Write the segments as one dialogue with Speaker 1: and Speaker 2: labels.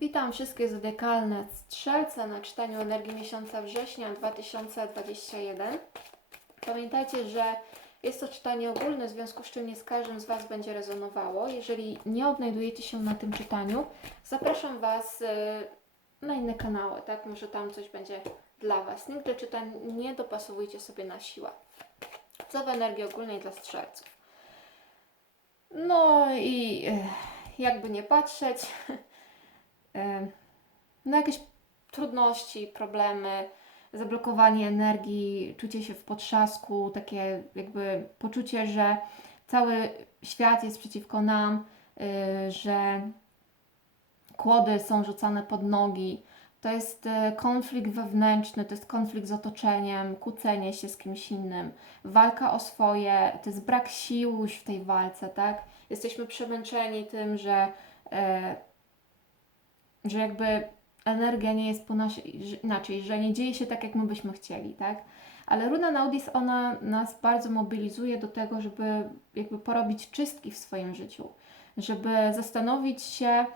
Speaker 1: Witam wszystkie zodiakalne strzelce na czytaniu energii miesiąca września 2021. Pamiętajcie, że jest to czytanie ogólne, w związku z czym nie z każdym z Was będzie rezonowało. Jeżeli nie odnajdujecie się na tym czytaniu, zapraszam Was y, na inne kanały, tak? Może tam coś będzie dla Was. Nigdy czytań nie dopasowujcie sobie na siłę. Co w energii ogólnej dla strzelców. No i e, jakby nie patrzeć, no jakieś trudności, problemy, zablokowanie energii, czucie się w potrzasku, takie jakby poczucie, że cały świat jest przeciwko nam, y, że kłody są rzucane pod nogi. To jest y, konflikt wewnętrzny, to jest konflikt z otoczeniem, kłócenie się z kimś innym, walka o swoje, to jest brak sił już w tej walce, tak? Jesteśmy przemęczeni tym, że, e, że jakby energia nie jest po naszej, inaczej, że nie dzieje się tak, jak my byśmy chcieli, tak? Ale runa Naudis, ona nas bardzo mobilizuje do tego, żeby jakby porobić czystki w swoim życiu, żeby zastanowić się,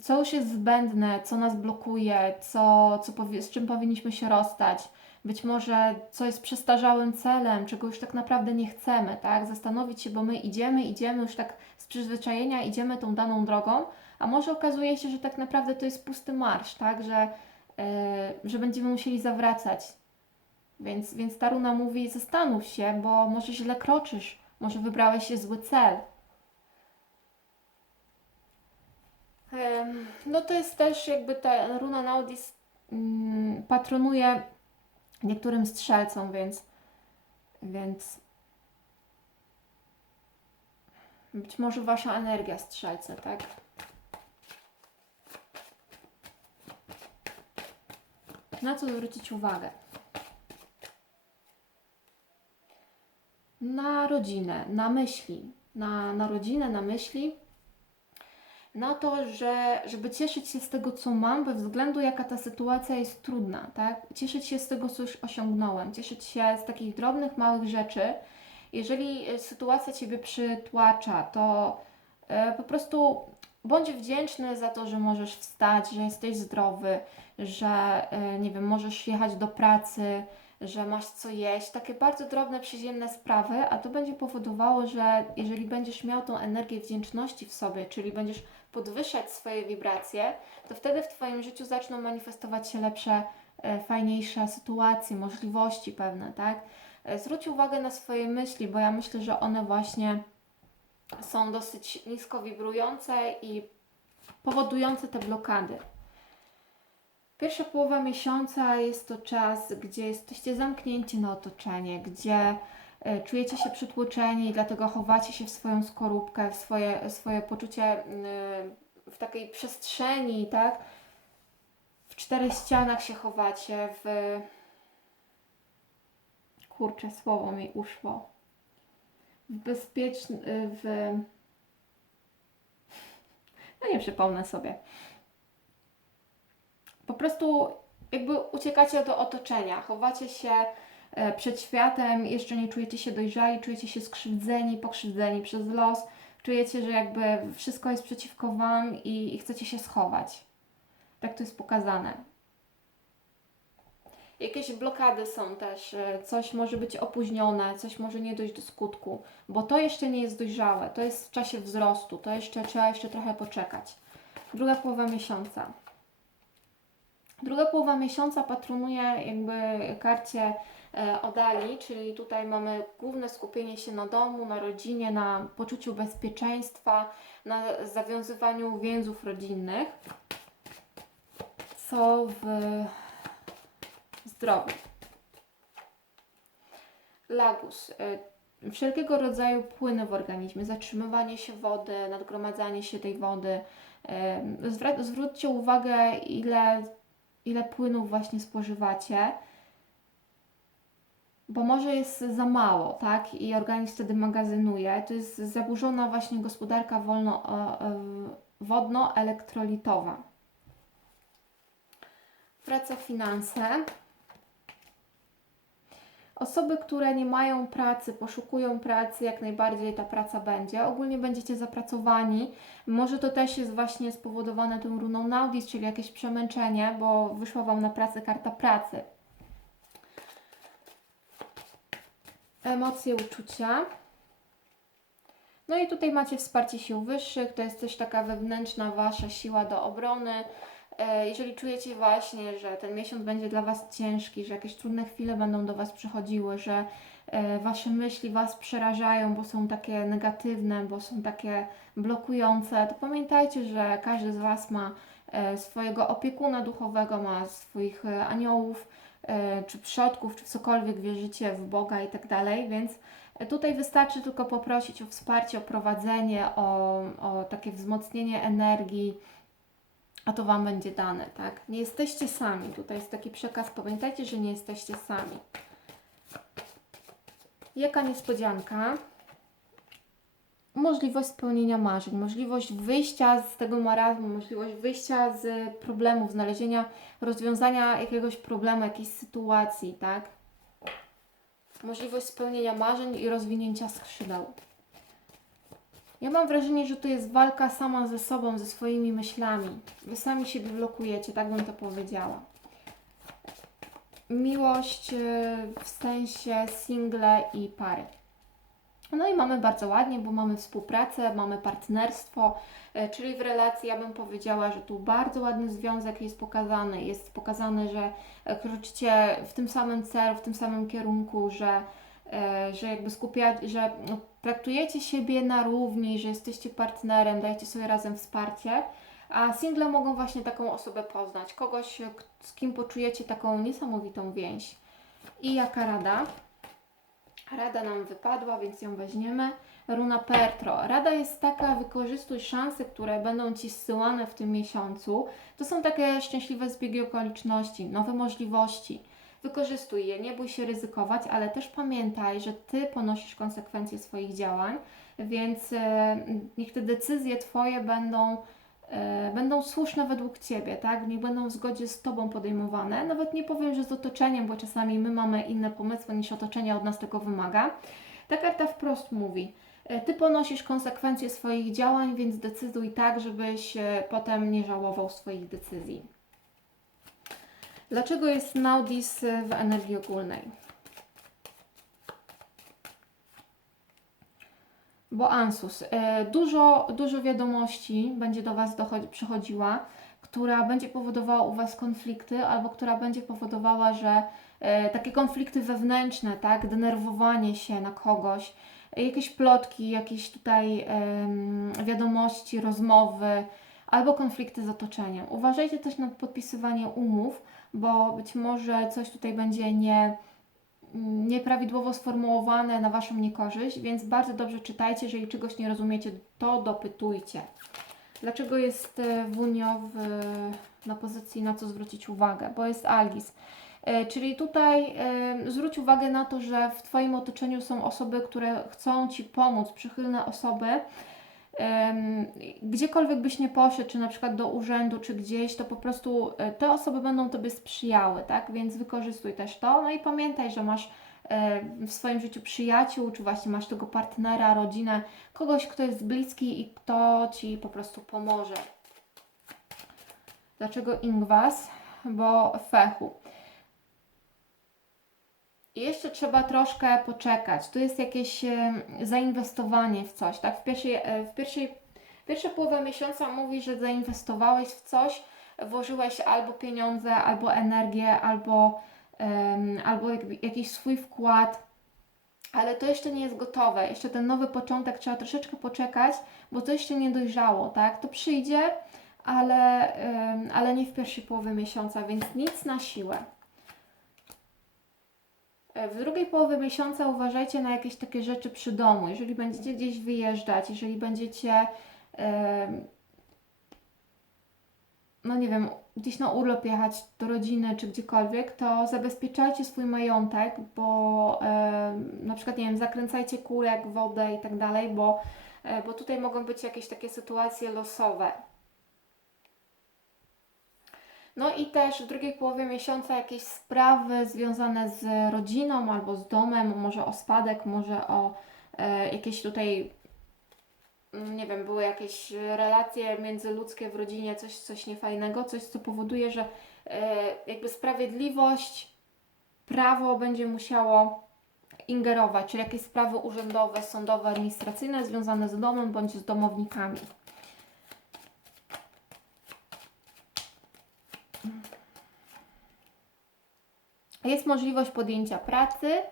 Speaker 1: co już jest zbędne, co nas blokuje, co, co z czym powinniśmy się rozstać. Być może co jest przestarzałym celem, czego już tak naprawdę nie chcemy, tak? Zastanowić się, bo my idziemy, idziemy już tak z przyzwyczajenia, idziemy tą daną drogą, a może okazuje się, że tak naprawdę to jest pusty marsz, tak? Że, yy, że będziemy musieli zawracać. Więc, więc ta runa mówi, zastanów się, bo może źle kroczysz, może wybrałeś się zły cel. No to jest też jakby ta runa Naudis mm, patronuje niektórym strzelcom, więc, więc być może wasza energia strzelce, tak? Na co zwrócić uwagę? Na rodzinę, na myśli, na, na rodzinę, na myśli, na to, że żeby cieszyć się z tego, co mam, bez względu jaka ta sytuacja jest trudna, tak? Cieszyć się z tego, co już osiągnąłem, cieszyć się z takich drobnych, małych rzeczy. Jeżeli e, sytuacja Ciebie przytłacza, to e, po prostu bądź wdzięczny za to, że możesz wstać, że jesteś zdrowy, że e, nie wiem, możesz jechać do pracy, że masz co jeść, takie bardzo drobne, przyziemne sprawy, a to będzie powodowało, że jeżeli będziesz miał tą energię wdzięczności w sobie, czyli będziesz podwyższać swoje wibracje, to wtedy w Twoim życiu zaczną manifestować się lepsze, e, fajniejsze sytuacje, możliwości pewne, tak? E, Zwróć uwagę na swoje myśli, bo ja myślę, że one właśnie są dosyć nisko wibrujące i powodujące te blokady. Pierwsza połowa miesiąca jest to czas, gdzie jesteście zamknięci na otoczenie, gdzie czujecie się przytłoczeni dlatego chowacie się w swoją skorupkę, w swoje, swoje poczucie mm, w takiej przestrzeni, tak? W czterech ścianach się chowacie, w... Kurczę, słowo mi uszło. W bezpieczny... w... No nie przypomnę sobie po prostu jakby uciekacie do otoczenia, chowacie się e, przed światem, jeszcze nie czujecie się dojrzali, czujecie się skrzywdzeni, pokrzywdzeni przez los, czujecie, że jakby wszystko jest przeciwko Wam i, i chcecie się schować. Tak to jest pokazane. Jakieś blokady są też, e, coś może być opóźnione, coś może nie dojść do skutku, bo to jeszcze nie jest dojrzałe, to jest w czasie wzrostu, to jeszcze trzeba jeszcze trochę poczekać. Druga połowa miesiąca. Druga połowa miesiąca patronuje jakby karcie e, Odali, czyli tutaj mamy główne skupienie się na domu, na rodzinie, na poczuciu bezpieczeństwa, na zawiązywaniu więzów rodzinnych, co w zdrowiu. Lagus. e, Wszelkiego rodzaju płyny w organizmie, zatrzymywanie się wody, nadgromadzanie się tej wody. E, Zwróćcie uwagę, ile ile płynów właśnie spożywacie, bo może jest za mało, tak? I organizm wtedy magazynuje. To jest zaburzona właśnie gospodarka wolno, e, e, wodno-elektrolitowa. Praca finanse. Osoby, które nie mają pracy, poszukują pracy, jak najbardziej ta praca będzie. Ogólnie będziecie zapracowani. Może to też jest właśnie spowodowane tą runą Naudis, czyli jakieś przemęczenie, bo wyszła Wam na pracę karta pracy. Emocje, uczucia. No i tutaj macie wsparcie sił wyższych, to jest też taka wewnętrzna Wasza siła do obrony. E, Jeżeli czujecie właśnie, że ten miesiąc będzie dla Was ciężki, że jakieś trudne chwile będą do Was przychodziły, że e, Wasze myśli Was przerażają, bo są takie negatywne, bo są takie blokujące, to pamiętajcie, że każdy z Was ma e, swojego opiekuna duchowego, ma swoich aniołów, czy przodków, czy w cokolwiek wierzycie, w Boga i tak dalej, więc Tutaj wystarczy tylko poprosić o wsparcie, o prowadzenie, o, o takie wzmocnienie energii, a to Wam będzie dane, tak? Nie jesteście sami. Tutaj jest taki przekaz. Pamiętajcie, że nie jesteście sami. Jaka niespodzianka? Możliwość spełnienia marzeń, możliwość wyjścia z tego marazmu, możliwość wyjścia z problemów, znalezienia rozwiązania jakiegoś problemu, jakiejś sytuacji, tak? możliwość spełnienia marzeń i rozwinięcia skrzydeł. Ja mam wrażenie, że to jest walka sama ze sobą, ze swoimi myślami. Wy sami siebie blokujecie, tak bym to powiedziała. Miłość yy, w sensie single i pary. No i mamy bardzo ładnie, bo mamy współpracę, mamy partnerstwo, e, czyli w relacji ja bym powiedziała, że tu bardzo ładny związek jest pokazany. Jest pokazane, że e, kroczycie w tym samym celu, w tym samym kierunku, że, e, że jakby skupiacie, że no, traktujecie siebie na równi, że jesteście partnerem, dajecie sobie razem wsparcie. A single mogą właśnie taką osobę poznać, kogoś, z kim poczujecie taką niesamowitą więź. I jaka rada? Rada nam wypadła, więc ją weźmiemy. Runa Pertro. Rada jest taka, wykorzystuj szanse, które będą Ci zsyłane w tym miesiącu. To są takie szczęśliwe zbiegi okoliczności, nowe możliwości. Wykorzystuj je, nie bój się ryzykować, ale też pamiętaj, że Ty ponosisz konsekwencje swoich działań, więc e, niech te decyzje Twoje będą będą słuszne według Ciebie, tak? Niech będą w zgodzie z Tobą podejmowane. Nawet nie powiem, że z otoczeniem, bo czasami my mamy inne pomysły niż otoczenie od nas tego wymaga. Ta karta wprost mówi, e, Ty ponosisz konsekwencje swoich działań, więc decyduj tak, żebyś e, potem nie żałował swoich decyzji. Dlaczego jest Naudis e, w energii ogólnej? Bo Ansus, e, dużo, dużo wiadomości będzie do Was dochodzi, przychodziła, która będzie powodowała u Was konflikty, albo która będzie powodowała, że e, takie konflikty wewnętrzne, tak, denerwowanie się na kogoś, jakieś plotki, jakieś tutaj wiadomości, rozmowy, albo konflikty z otoczeniem. Uważajcie też na podpisywanie umów, bo być może coś tutaj będzie nie nieprawidłowo sformułowane na Waszą niekorzyść, więc bardzo dobrze czytajcie. Jeżeli czegoś nie rozumiecie, to dopytujcie. Dlaczego jest e, Wunio w, na pozycji na co zwrócić uwagę? Bo jest Algis. E, Czyli tutaj e, zwróć uwagę na to, że w Twoim otoczeniu są osoby, które chcą Ci pomóc, przychylne osoby. Gdziekolwiek byś nie poszedł, czy na przykład do urzędu, czy gdzieś, to po prostu e, te osoby będą Tobie sprzyjały, tak? Więc wykorzystuj też to. No i pamiętaj, że masz e, w swoim życiu przyjaciół, czy właśnie masz tego partnera, rodzinę, kogoś, kto jest bliski i kto Ci po prostu pomoże. Dlaczego Ingwas? Bo fechu. Jeszcze trzeba troszkę poczekać. Tu jest jakieś e, zainwestowanie w coś, tak? W pierwszej, e, w pierwszej, pierwsza połowa miesiąca mówi, że zainwestowałeś w coś, włożyłeś albo pieniądze, albo energię, albo, em, albo jakiś swój wkład, ale to jeszcze nie jest gotowe. Jeszcze ten nowy początek trzeba troszeczkę poczekać, bo to jeszcze nie dojrzało, tak? To przyjdzie, ale, em, ale nie w pierwszej połowie miesiąca, więc nic na siłę. E, W drugiej połowie miesiąca uważajcie na jakieś takie rzeczy przy domu. Jeżeli będziecie gdzieś wyjeżdżać, jeżeli będziecie, no nie wiem, gdzieś na urlop jechać do rodziny czy gdziekolwiek, to zabezpieczajcie swój majątek, bo na przykład, nie wiem, zakręcajcie kurek, wodę i tak dalej, bo, e, bo tutaj mogą być jakieś takie sytuacje losowe. No i też w drugiej połowie miesiąca jakieś sprawy związane z rodziną albo z domem, może o spadek, może o e, jakieś tutaj, mm, nie wiem, były jakieś relacje międzyludzkie w rodzinie, coś, coś niefajnego, coś, co powoduje, że e, jakby sprawiedliwość, prawo będzie musiało ingerować, czyli jakieś sprawy urzędowe, sądowe, administracyjne związane z domem bądź z domownikami. Jest możliwość podjęcia pracy,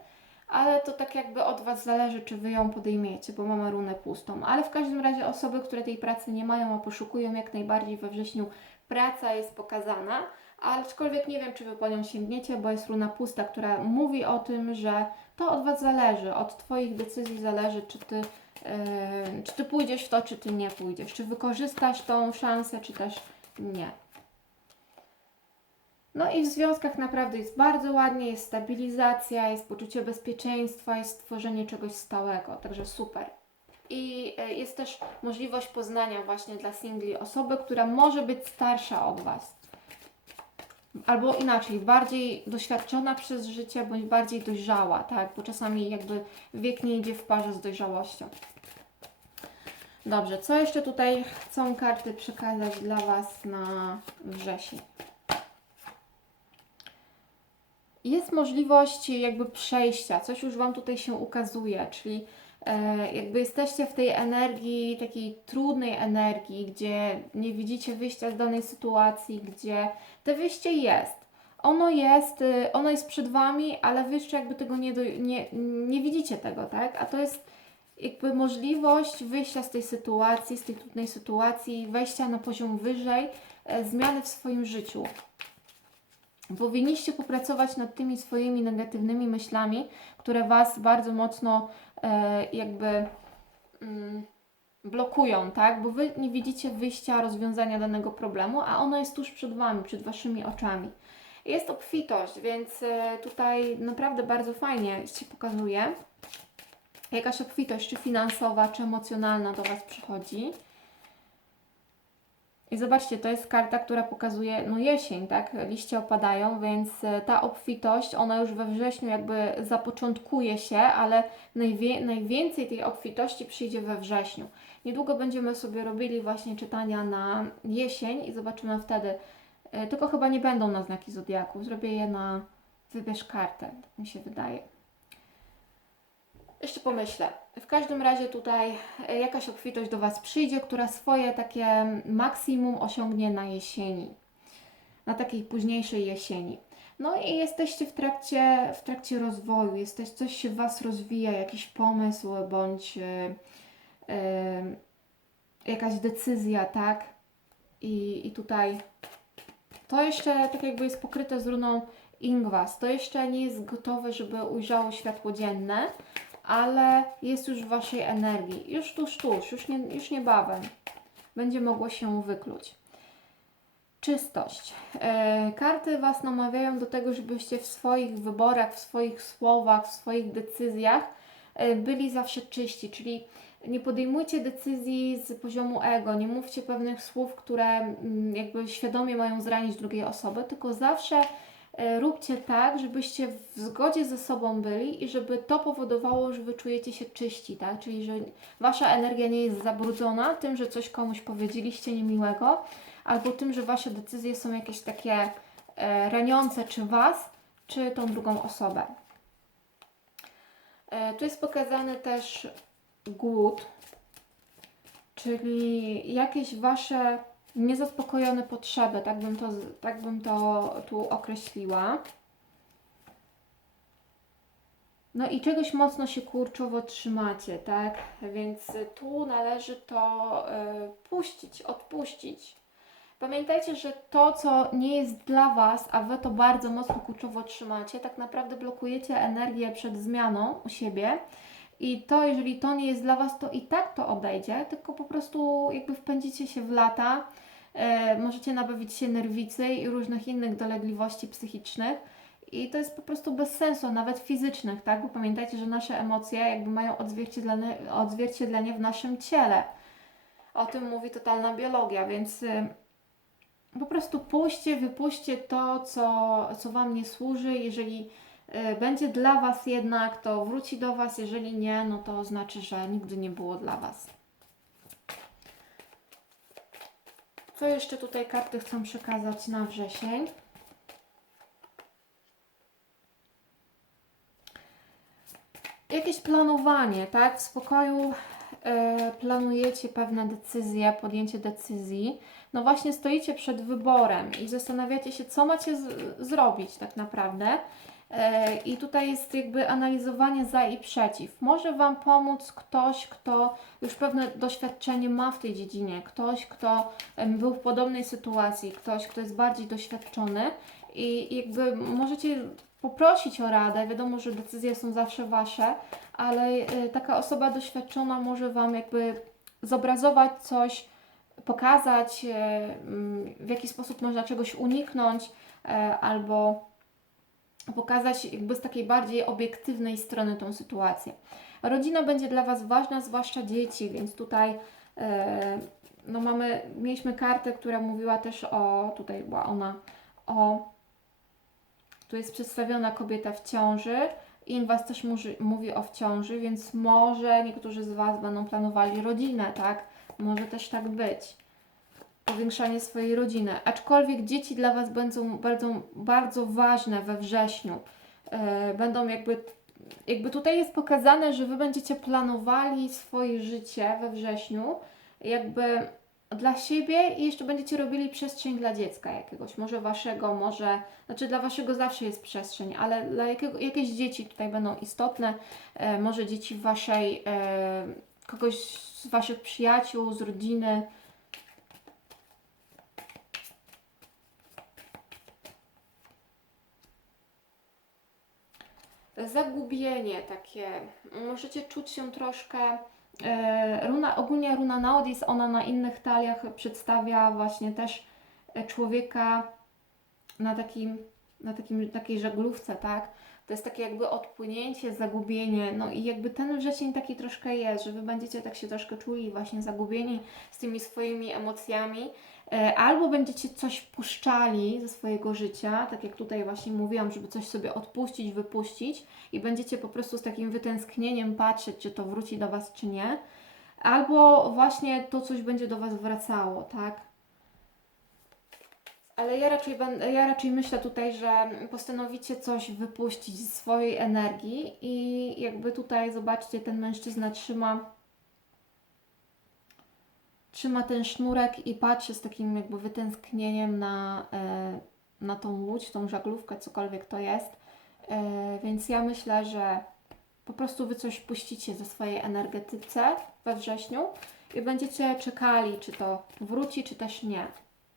Speaker 1: ale to tak jakby od Was zależy, czy Wy ją podejmiecie, bo mamy runę pustą. Ale w każdym razie osoby, które tej pracy nie mają, a poszukują jak najbardziej we wrześniu, praca jest pokazana, aczkolwiek nie wiem, czy Wy po nią sięgniecie, bo jest runa pusta, która mówi o tym, że to od Was zależy, od Twoich decyzji zależy, czy Ty, yy, czy ty pójdziesz w to, czy Ty nie pójdziesz, czy wykorzystasz tą szansę, czy też nie. No i w związkach naprawdę jest bardzo ładnie, jest stabilizacja, jest poczucie bezpieczeństwa, jest stworzenie czegoś stałego, także super. I e, jest też możliwość poznania właśnie dla singli osoby, która może być starsza od Was. Albo inaczej, bardziej doświadczona przez życie, bądź bardziej dojrzała, tak? Bo czasami jakby wiek nie idzie w parze z dojrzałością. Dobrze, co jeszcze tutaj chcą karty przekazać dla Was na wrzesień? Jest możliwość jakby przejścia, coś już Wam tutaj się ukazuje, czyli e, jakby jesteście w tej energii, takiej trudnej energii, gdzie nie widzicie wyjścia z danej sytuacji, gdzie to wyjście jest. Ono jest, y, ono jest przed Wami, ale Wy jeszcze jakby tego nie, do, nie, nie widzicie tego, tak? A to jest jakby możliwość wyjścia z tej sytuacji, z tej trudnej sytuacji, wejścia na poziom wyżej, e, zmiany w swoim życiu. Powinniście popracować nad tymi swoimi negatywnymi myślami, które Was bardzo mocno e, jakby mm, blokują, tak? Bo Wy nie widzicie wyjścia, rozwiązania danego problemu, a ono jest tuż przed Wami, przed Waszymi oczami. Jest obfitość, więc e, tutaj naprawdę bardzo fajnie się pokazuje. Jakaś obfitość, czy finansowa, czy emocjonalna do Was przychodzi. I zobaczcie, to jest karta, która pokazuje no jesień, tak? Liście opadają, więc e, ta obfitość, ona już we wrześniu jakby zapoczątkuje się, ale najwie, najwięcej tej obfitości przyjdzie we wrześniu. Niedługo będziemy sobie robili właśnie czytania na jesień i zobaczymy wtedy. E, tylko chyba nie będą na znaki zodiaku. Zrobię je na wybierz kartę, tak mi się wydaje. Jeszcze pomyślę. W każdym razie tutaj e, jakaś obfitość do Was przyjdzie, która swoje takie maksimum osiągnie na jesieni, na takiej późniejszej jesieni. No i jesteście w trakcie, w trakcie rozwoju, jesteś, coś się w Was rozwija, jakiś pomysł bądź yy, yy, jakaś decyzja, tak? I, I tutaj to jeszcze tak jakby jest pokryte z runą Ingwas. To jeszcze nie jest gotowe, żeby ujrzało światło dzienne, ale jest już w Waszej energii. Już tuż, tuż, już, nie, już niebawem będzie mogło się wykluć. Czystość. E, karty Was namawiają do tego, żebyście w swoich wyborach, w swoich słowach, w swoich decyzjach e, byli zawsze czyści, czyli nie podejmujcie decyzji z poziomu ego, nie mówcie pewnych słów, które mm, jakby świadomie mają zranić drugiej osoby, tylko zawsze róbcie tak, żebyście w zgodzie ze sobą byli i żeby to powodowało, że wy czujecie się czyści, tak? Czyli, że wasza energia nie jest zabrudzona tym, że coś komuś powiedzieliście niemiłego, albo tym, że wasze decyzje są jakieś takie e, raniące czy was, czy tą drugą osobę. E, tu jest pokazany też głód, czyli jakieś wasze niezaspokojone potrzeby, tak bym to, tak bym to tu określiła. No i czegoś mocno się kurczowo trzymacie, tak? Więc tu należy to y, puścić, odpuścić. Pamiętajcie, że to, co nie jest dla Was, a Wy to bardzo mocno kurczowo trzymacie, tak naprawdę blokujecie energię przed zmianą u siebie. I to, jeżeli to nie jest dla Was, to i tak to odejdzie, tylko po prostu jakby wpędzicie się w lata, e, możecie nabawić się nerwicy i różnych innych dolegliwości psychicznych. I to jest po prostu bez sensu, nawet fizycznych, tak? Bo pamiętajcie, że nasze emocje jakby mają odzwierciedlenie, odzwierciedlenie w naszym ciele. O tym mówi totalna biologia, więc y, po prostu puśćcie, wypuśćcie to, co, co Wam nie służy. Jeżeli będzie dla Was jednak, to wróci do Was. Jeżeli nie, no to znaczy, że nigdy nie było dla Was. Co jeszcze tutaj karty chcą przekazać na wrzesień? Jakieś planowanie, tak? W spokoju e, planujecie pewne decyzje, podjęcie decyzji. No właśnie stoicie przed wyborem i zastanawiacie się, co macie zrobić tak naprawdę. E, I tutaj jest jakby analizowanie za i przeciw. Może Wam pomóc ktoś, kto już pewne doświadczenie ma w tej dziedzinie, ktoś, kto był w podobnej sytuacji, ktoś, kto jest bardziej doświadczony i jakby możecie poprosić o radę. Wiadomo, że decyzje są zawsze Wasze, ale e, taka osoba doświadczona może Wam jakby zobrazować coś, pokazać, e, w jaki sposób można czegoś uniknąć, albo pokazać jakby z takiej bardziej obiektywnej strony tą sytuację. Rodzina będzie dla Was ważna, zwłaszcza dzieci, więc tutaj e, no mamy, mieliśmy kartę, która mówiła też o, tutaj była ona, o, tu jest przedstawiona kobieta w ciąży, Inwas też mówi, mówi o w ciąży, więc może niektórzy z Was będą planowali rodzinę, tak? Może też tak być. Powiększanie swojej rodziny. Aczkolwiek dzieci dla Was będą, będą bardzo ważne we wrześniu. E, będą jakby, jakby tutaj jest pokazane, że Wy będziecie planowali swoje życie we wrześniu, jakby dla siebie i jeszcze będziecie robili przestrzeń dla dziecka jakiegoś, może Waszego, może, znaczy dla Waszego zawsze jest przestrzeń, ale dla jakiego, jakieś dzieci tutaj będą istotne, e, może dzieci Waszej, e, kogoś z Waszych przyjaciół, z rodziny, zagubienie takie. Możecie czuć się troszkę. E, runa, ogólnie runa Naudis, ona na innych taliach przedstawia właśnie też e, człowieka na takim, na takim, takiej żaglówce, tak? To jest takie jakby odpłynięcie, zagubienie, no i jakby ten wrzesień taki troszkę jest, że Wy będziecie tak się troszkę czuli właśnie zagubieni z tymi swoimi emocjami, E, Albo będziecie coś puszczali ze swojego życia, tak jak tutaj właśnie mówiłam, żeby coś sobie odpuścić, wypuścić i będziecie po prostu z takim wytęsknieniem patrzeć, czy to wróci do Was, czy nie. Albo właśnie to coś będzie do Was wracało, tak? Ale ja raczej, ja raczej myślę tutaj, że postanowicie coś wypuścić z swojej energii i jakby tutaj, zobaczcie, ten mężczyzna trzyma trzyma ten sznurek i patrzy z takim jakby wytęsknieniem na, e, na tą łódź, tą żaglówkę, cokolwiek to jest. E, więc ja myślę, że po prostu Wy coś puścicie ze swojej energetyce we wrześniu i będziecie czekali, czy to wróci, czy też nie.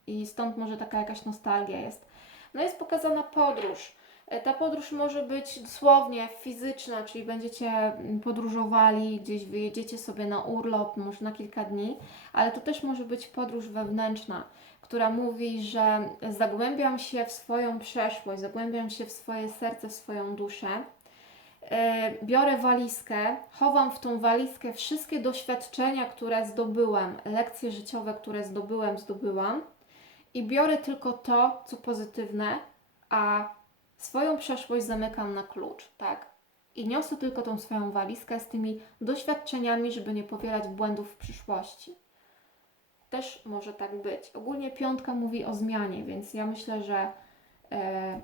Speaker 1: I stąd może taka jakaś nostalgia jest. No jest pokazana podróż. E, Ta podróż może być dosłownie fizyczna, czyli będziecie mm, podróżowali, gdzieś wyjedziecie sobie na urlop, może na kilka dni, ale to też może być podróż wewnętrzna, która mówi, że zagłębiam się w swoją przeszłość, zagłębiam się w swoje serce, w swoją duszę. E, Biorę walizkę, chowam w tą walizkę wszystkie doświadczenia, które zdobyłam, lekcje życiowe, które zdobyłem, zdobyłam i biorę tylko to, co pozytywne, a swoją przeszłość zamykam na klucz, tak? I niosę tylko tą swoją walizkę z tymi doświadczeniami, żeby nie powielać błędów w przyszłości. Też może tak być. Ogólnie piątka mówi o zmianie, więc ja myślę, że, e,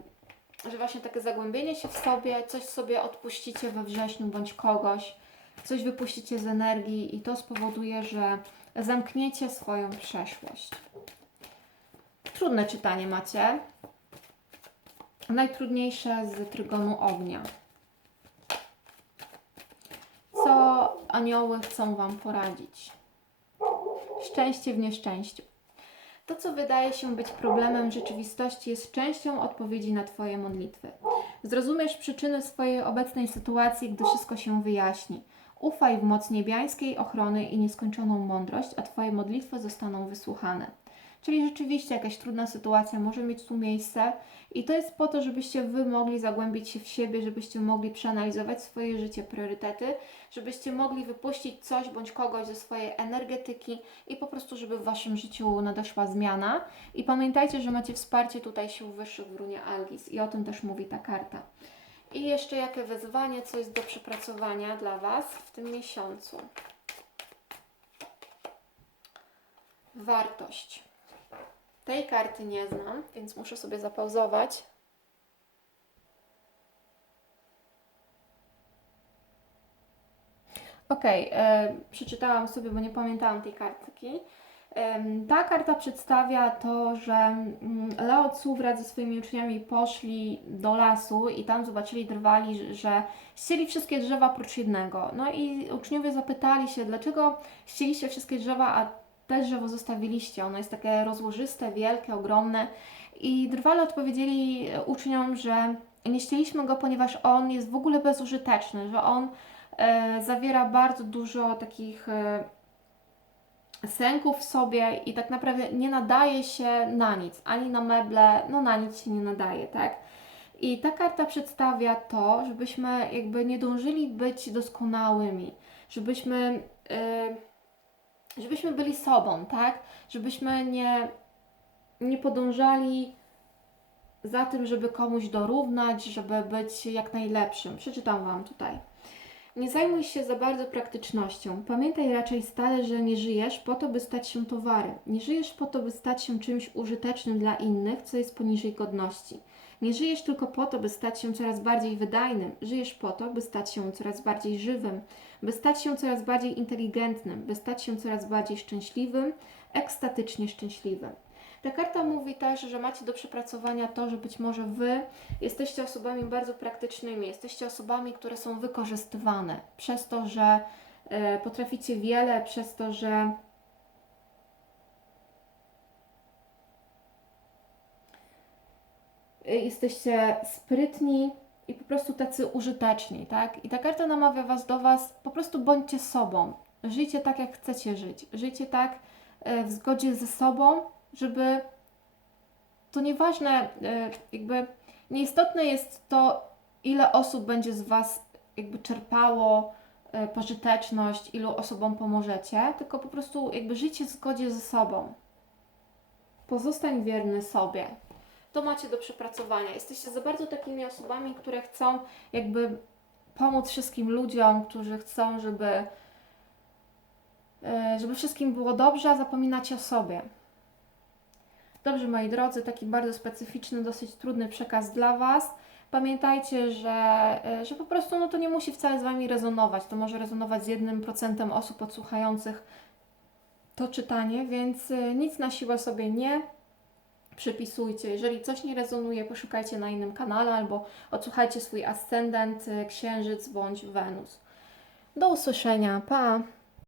Speaker 1: że właśnie takie zagłębienie się w sobie, coś sobie odpuścicie we wrześniu bądź kogoś, coś wypuścicie z energii i to spowoduje, że zamkniecie swoją przeszłość. Trudne czytanie macie. Najtrudniejsze z trygonu ognia. Co anioły chcą Wam poradzić? Szczęście w nieszczęściu. To, co wydaje się być problemem rzeczywistości, jest częścią odpowiedzi na Twoje modlitwy. Zrozumiesz przyczyny swojej obecnej sytuacji, gdy wszystko się wyjaśni. Ufaj w moc niebiańskiej ochrony i nieskończoną mądrość, a Twoje modlitwy zostaną wysłuchane. Czyli rzeczywiście jakaś trudna sytuacja może mieć tu miejsce i to jest po to, żebyście Wy mogli zagłębić się w siebie, żebyście mogli przeanalizować swoje życie, priorytety, żebyście mogli wypuścić coś bądź kogoś ze swojej energetyki i po prostu, żeby w Waszym życiu nadeszła zmiana. I pamiętajcie, że macie wsparcie tutaj sił wyższych w runie Algis i o tym też mówi ta karta. I jeszcze jakie wyzwanie, co jest do przepracowania dla Was w tym miesiącu. Wartość. Tej karty nie znam, więc muszę sobie zapauzować. Ok, e, przeczytałam sobie, bo nie pamiętałam tej kartki. Ta karta przedstawia to, że mm, Lao Tzu wraz ze swoimi uczniami poszli do lasu i tam zobaczyli drwali, że- ścieli wszystkie drzewa oprócz jednego. No i uczniowie zapytali się, dlaczego ścieliście wszystkie drzewa, a te drzewo zostawiliście. Ono jest takie rozłożyste, wielkie, ogromne. I drwale odpowiedzieli uczniom, że nie ścieliśmy go, ponieważ on jest w ogóle bezużyteczny, że on e, zawiera bardzo dużo takich e, sęków w sobie i tak naprawdę nie nadaje się na nic, ani na meble, no na nic się nie nadaje, tak? I ta karta przedstawia to, żebyśmy jakby nie dążyli być doskonałymi, żebyśmy, yy, żebyśmy byli sobą, tak? Żebyśmy nie, nie podążali za tym, żeby komuś dorównać, żeby być jak najlepszym. Przeczytam Wam tutaj. Nie zajmuj się za bardzo praktycznością. Pamiętaj raczej stale, że nie żyjesz po to, by stać się towarem. Nie żyjesz po to, by stać się czymś użytecznym dla innych, co jest poniżej godności. Nie żyjesz tylko po to, by stać się coraz bardziej wydajnym. Żyjesz po to, by stać się coraz bardziej żywym, by stać się coraz bardziej inteligentnym, by stać się coraz bardziej szczęśliwym, ekstatycznie szczęśliwym. Ta karta mówi też, że macie do przepracowania to, że być może Wy jesteście osobami bardzo praktycznymi, jesteście osobami, które są wykorzystywane przez to, że e, potraficie wiele, przez to, że jesteście sprytni i po prostu tacy użyteczni, tak? I ta karta namawia Was do Was, po prostu bądźcie sobą. Żyjcie tak, jak chcecie żyć. Żyjcie tak e, w zgodzie ze sobą, żeby to nieważne, e, jakby nieistotne jest to, ile osób będzie z Was jakby czerpało pożyteczność, ilu osobom pomożecie, tylko po prostu jakby życie w zgodzie ze sobą. Pozostań wierny sobie. To macie do przepracowania. Jesteście za bardzo takimi osobami, które chcą jakby pomóc wszystkim ludziom, którzy chcą, żeby, e, żeby wszystkim było dobrze, a zapominacie o sobie. Dobrze, moi drodzy, taki bardzo specyficzny, dosyć trudny przekaz dla Was. Pamiętajcie, że, e, że po prostu no, to nie musi wcale z Wami rezonować. To może rezonować z jednym procentem osób odsłuchających to czytanie, więc e, nic na siłę sobie nie przypisujcie. Jeżeli coś nie rezonuje, poszukajcie na innym kanale albo odsłuchajcie swój ascendent, e, księżyc bądź Wenus. Do usłyszenia. Pa!